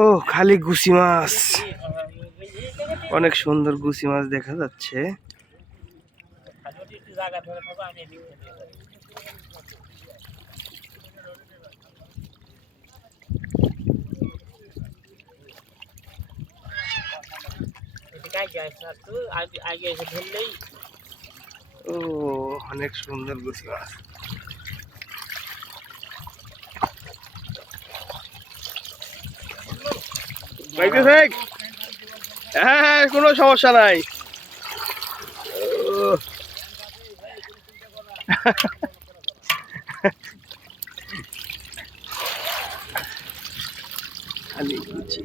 ও খালি গুছি মাছ, অনেক সুন্দর গুছি মাছ দেখা যাচ্ছে। ও অনেক সুন্দর গুছি মাছ। হ্যাঁ হ্যাঁ, কোনো সমস্যা নাই। খালি গুছি,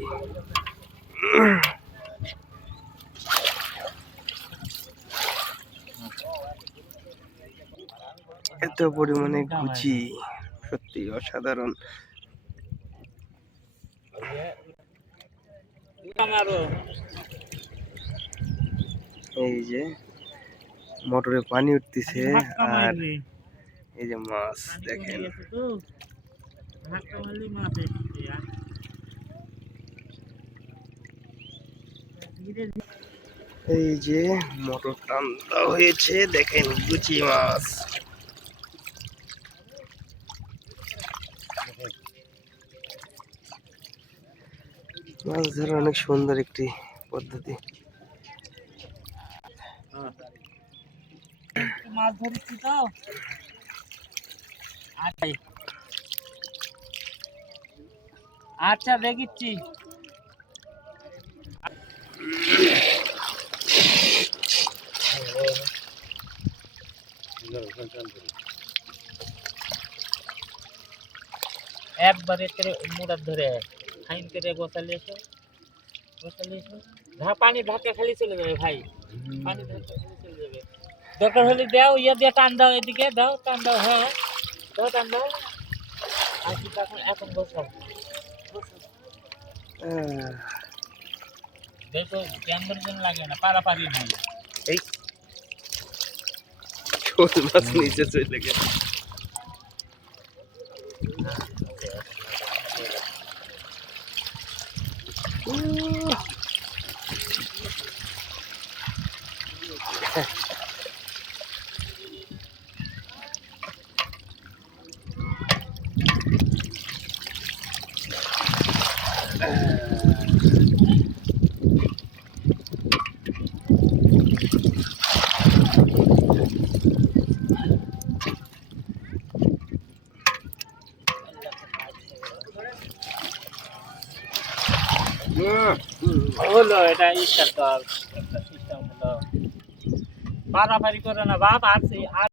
এত পরিমাণে গুছি, সত্যি অসাধারণ। এই যে মোটরে পানি উঠতেছে আর এই যে মাছ দেখেন। এই যে মোটর টান দেওয়া হয়েছে, দেখেন গুছি মাছ। মাছ ধরা অনেক সুন্দর একটি পদ্ধতি। মাছ ধরেছি তো, আচ্ছা দেখিচ্ছি। একবারে মোটা ধরে ফাইন করে গোসালে এসো, পানি ধাক্কা খালি চলে যাবে ভাই, পানি ধাক্কা খালি চলে যাবে। দরকার হলে দাও, ইয়ে দিয়ে টান দাও, এদিকে দাও, টান দাও। হ্যাঁ দাও, টান দাও। আর কি এখন এখন গোসাও, দেখো ক্যান্ডেল জন্য লাগে না, পারাপারি নাই। এই শোল মাছ নিচে চলে গেছে। হলো এটা ইস্টার একটা সিস্টেম হলো, পারাপারি করে না বাপ। আর